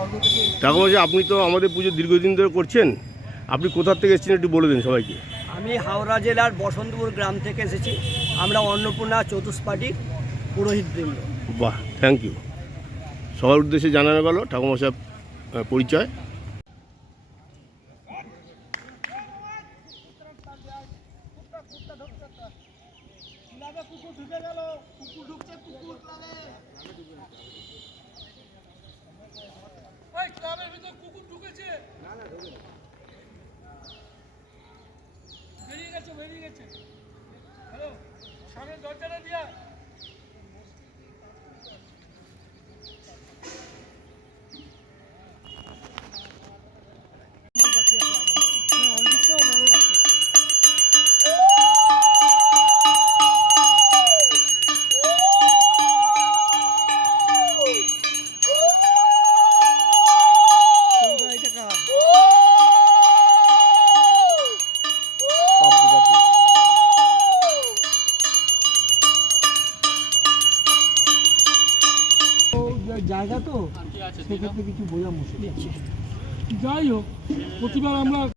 স্বর্গ থেকে। ঠাকুরমশাই, আপনি তো আমাদের পুজো দীর্ঘদিন ধরে করছেন, আপনি কোথা থেকে এসেছেন একটু বলে দিন সবাইকে। আমি হাওড়া জেলার বসন্তপুর গ্রাম থেকে এসেছি। আমরা অন্নপূর্ণা চতুষ্পাঠী পুরোহিতবৃন্দ। বাহ, থ্যাংক ইউ। সবার উদ্দেশ্যে জানানো গেল ঠাকুরমশাই পরিচয়। বেরিয়ে গেছে। হ্যালো, সামনে দরজাটা দিয়া। জায়গা তো সেক্ষেত্রে কিছু বোঝা মুশকিল। যাই হোক, প্রতিবার আমরা